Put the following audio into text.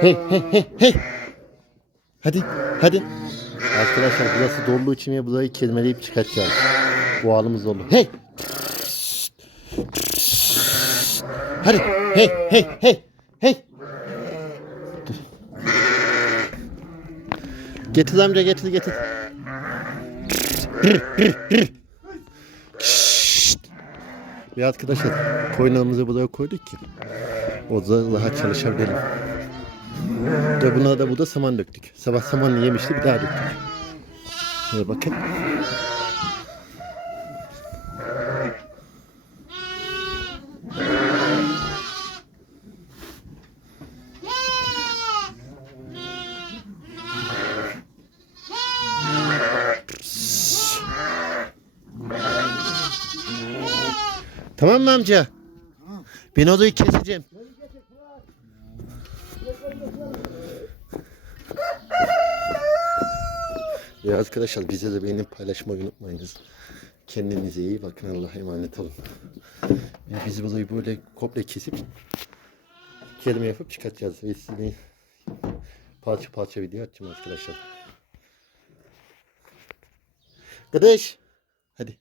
Hey hey hey hey. Hadi hadi. Arkadaşlar burası dolu içmeye burayı kelimeleyip çıkartacağız. Boğalımız dolu. Hey. Hadi. Hey hey hey hey. Getir amca getir getir. Bir arkadaşlar koyunlarımızı buraya koyduk ki o da rahat çalışabilelim. Ve buna da burada saman döktük. Sabah samanını yemişti bir daha döktük. Şöyle bakın. Tamam mı amca? Ben odayı keseceğim. Ve arkadaşlar bize de beğenip paylaşmayı unutmayınız. Kendinize iyi bakın. Allah'a emanet olun. Ve biz burayı böyle komple kesip kelime yapıp çıkartacağız. Ve size parça parça video atacağım arkadaşlar. Kardeş. Hadi.